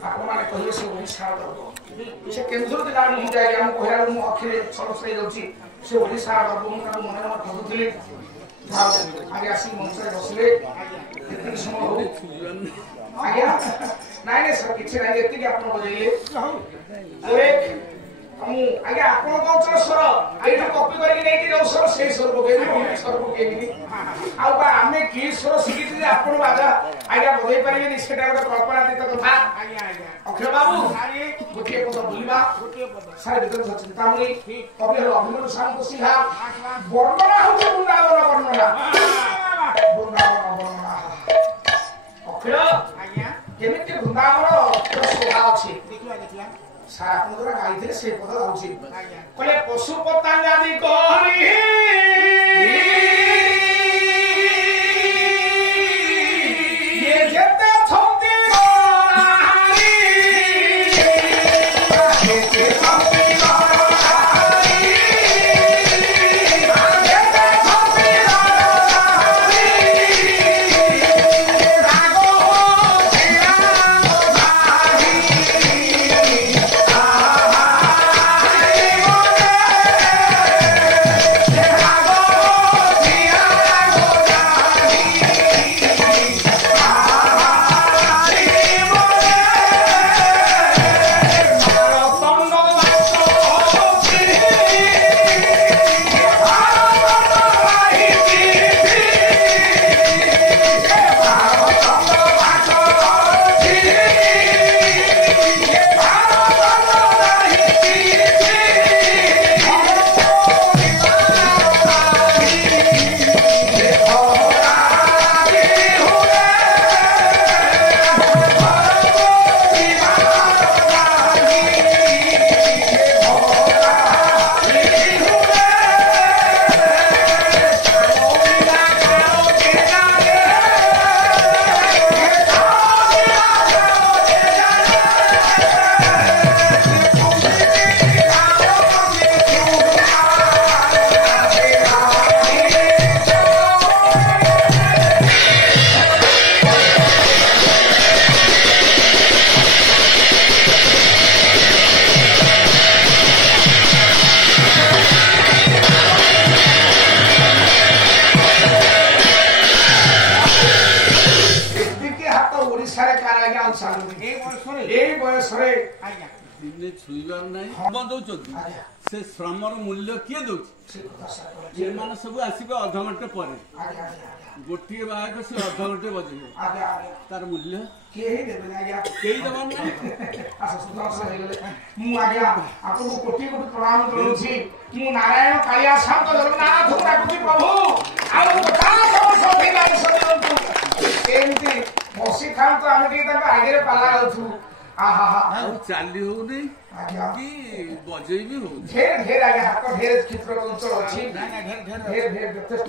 ଆପଣ ମାନେ କହିବେ ସେ ଓଡ଼ିଶାର ଗର୍ବ ସେ କେନ୍ଦୁଝର ଜିଲ୍ଲାର ମୁଁ ଯାଇକି ଆମ କହିଲା ମୁଁ ଅଖିରେ ସରସ ହେଇଯାଉଛି ସେ ଓଡ଼ିଶାର ଗର୍ବ ମୁଁ ତାଙ୍କୁ ମନେ ମନେ କହୁଥିଲି ଆଗେ ଆସିକି ମଞ୍ଚରେ ବସିଲେ ଏତିକି ସମୟ ହଉ ଆଜ୍ଞା ନାଇଁ ନାଇଁ ସାର୍ କିଛି ନାହିଁ ଏତିକି ଆପଣ ବଜେଇଲେ ମୁଁ ଆଜ୍ଞା ଆପଣଙ୍କ ଅଞ୍ଚଳ ସ୍ୱର ଏଇଠୁ କପି କରିକି ନେଇକି ଯୋଉ ସ୍ୱର ସେଇ ସ୍ୱର ପକେଇବି ସ୍ୱର ପକେଇବିନି ଆଉ ବା ଆମେ କି ସ୍ୱର ଶିଖିଛୁ ଯେ ଆପଣ ବାଜା ଆଜ୍ଞା ବଜେଇ ପାରିବେନି ସେଟା ଗୋଟେ କଳ୍ପନାତୀତ କଥା ଅଖିଳ ବାବୁ ଗୋଟିଏ ପଦ ବୁଲିବା ସାର୍ ଭିତରେ ଚିନ୍ତାମଣି କବି ହେଲେ ଅଭିମନ୍ୟୁ ସାମନ୍ତ ସିଂହା ବର୍ଣ୍ଣନା ହଉଛି ବୃନ୍ଦାବନ ବର୍ଣ୍ଣନା ଅଖିଳ କେମିତି ବୃନ୍ଦାବନ ଶୋଭା ଅଛି ସାର୍ ଆପଣଙ୍କର ଗାଇଥିଲେ ସେ ପଦ ଯାଉଛି କହିଲେ ପଶୁ ପତାଙ୍ଗାଦି କରି से श्रमर मूल्य किए दौर सब आसवे अध घंटे पर गोटे बाग से अध घंटे बजे तार मूल्य नारायण कालिया शांत जगन्नाथ प्रभु बसी खात आगे पाला जाऊ चाली हो नहीं कि बजे भी हो ढेर ढेर आगे हाथ ढेर क्षेत्र अंचल अच्छी ढेर ढेर यथेष्ट